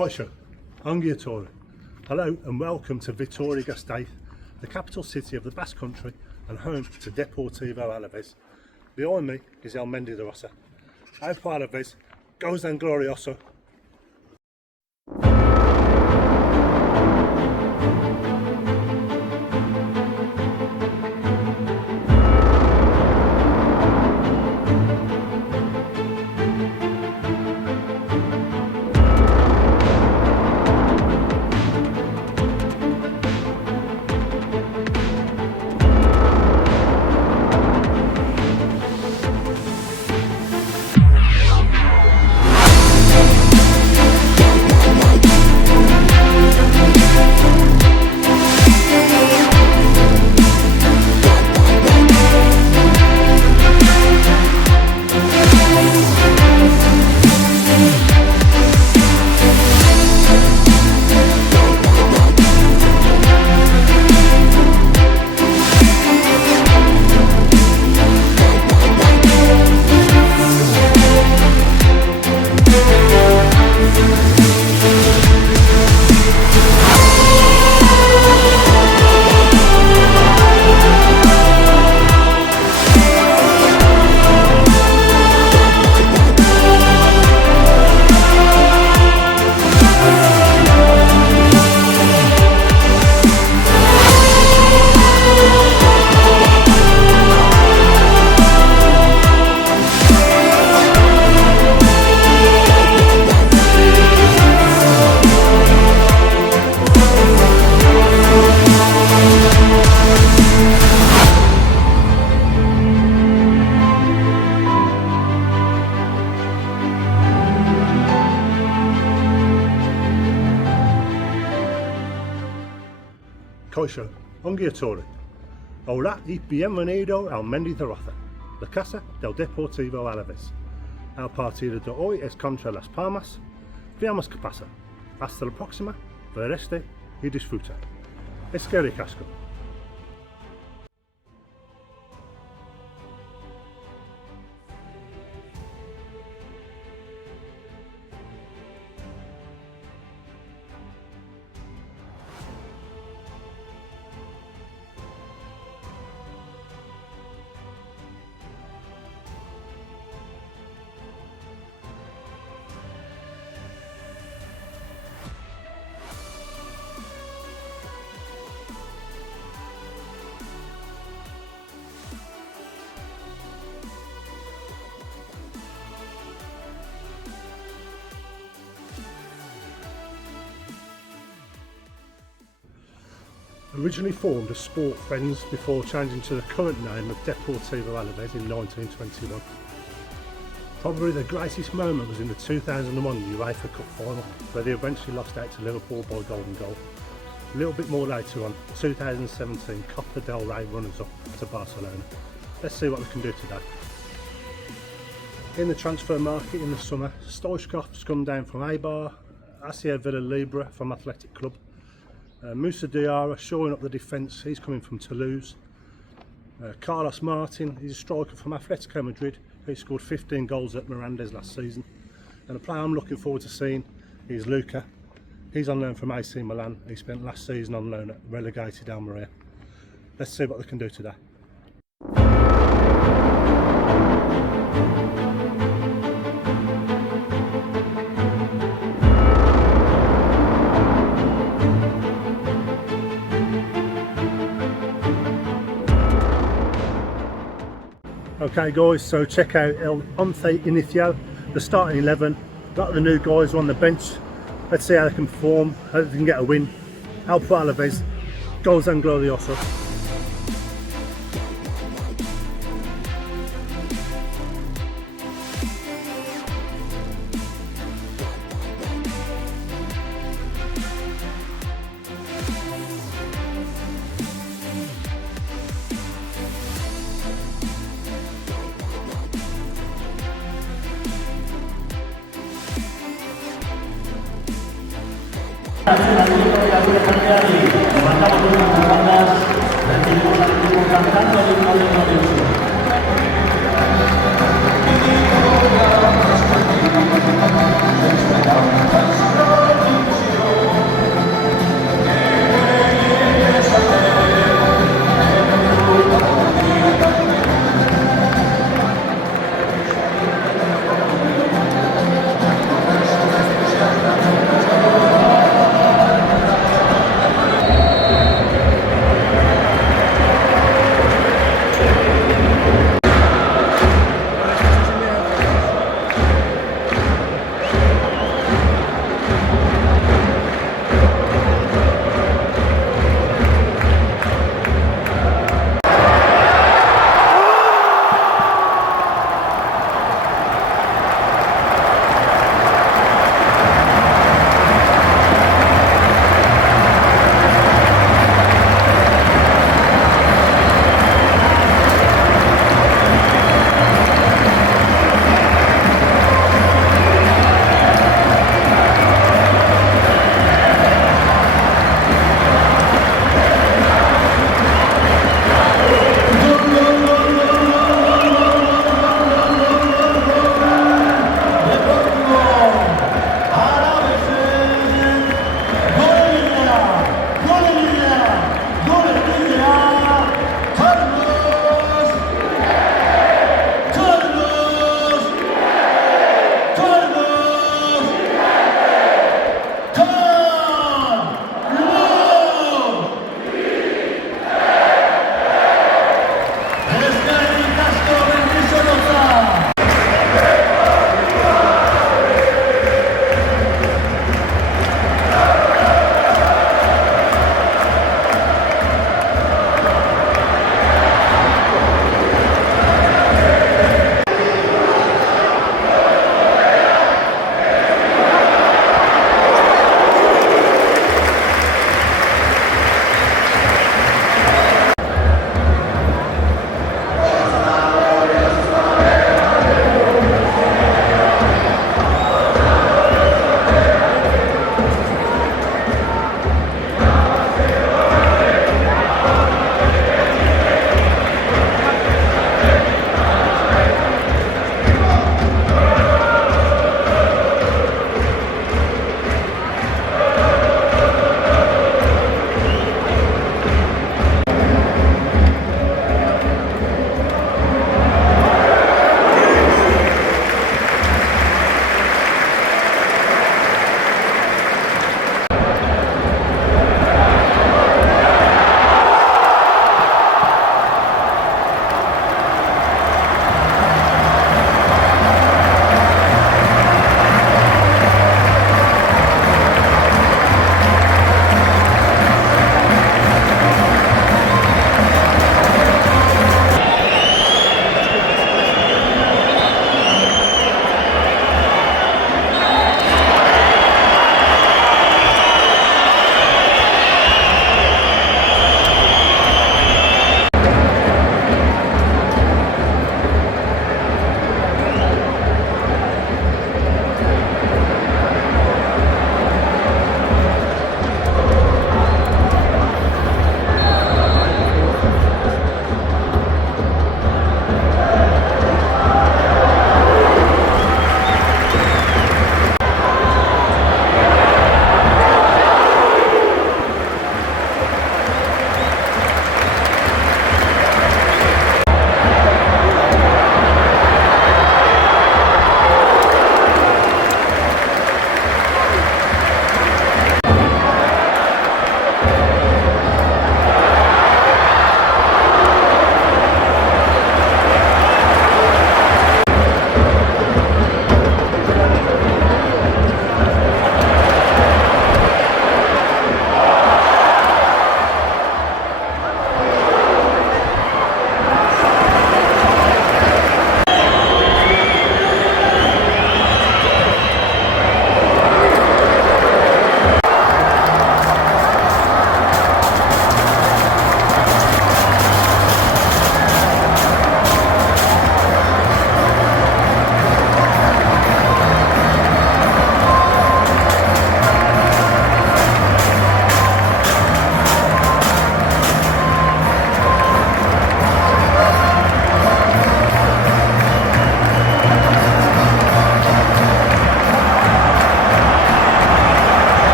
Koisho, Ongiatori. Hello and welcome to Vitoria-Gasteiz, the capital city of the Basque Country and home to Deportivo Alavés. Behind me is Almendidarroza. Aupa Alavés goes and glorioso. Koisho, Ongiatori. Hola y bienvenido al Almendidarroza, la casa del Deportivo Alavés. El partido de hoy es contra Las Palmas. Veamos qué pasa. Hasta la próxima, vereste y disfruta. Esquerri Casco. Originally formed as Sport Friends before changing to the current name of Deportivo Alavés in 1921. Probably the greatest moment was in the 2001 UEFA Cup final, where they eventually lost out to Liverpool by golden goal. A little bit more later on, 2017 Copa del Rey runners-up to Barcelona. Let's see what we can do today. In the transfer market in the summer, Stoichkov's come down from Eibar, Asier Villalibre from Athletic Club, Moussa Diarra shoring up the defence, he's coming from Toulouse. Carlos Martin, he's a striker from Atletico Madrid, who scored 15 goals at Mirandes last season. And a player I'm looking forward to seeing is Luca. He's on loan from AC Milan, he spent last season on loan at relegated Almeria. Let's see what they can do today. Okay guys, so check out El Once Inicial, the starting 11. Got the new guys on the bench. Let's see how they can perform, how they can get a win. Aupa Alavés, goals and glorioso. Levantamos las bandas, recibimos al equipo cantando el himno de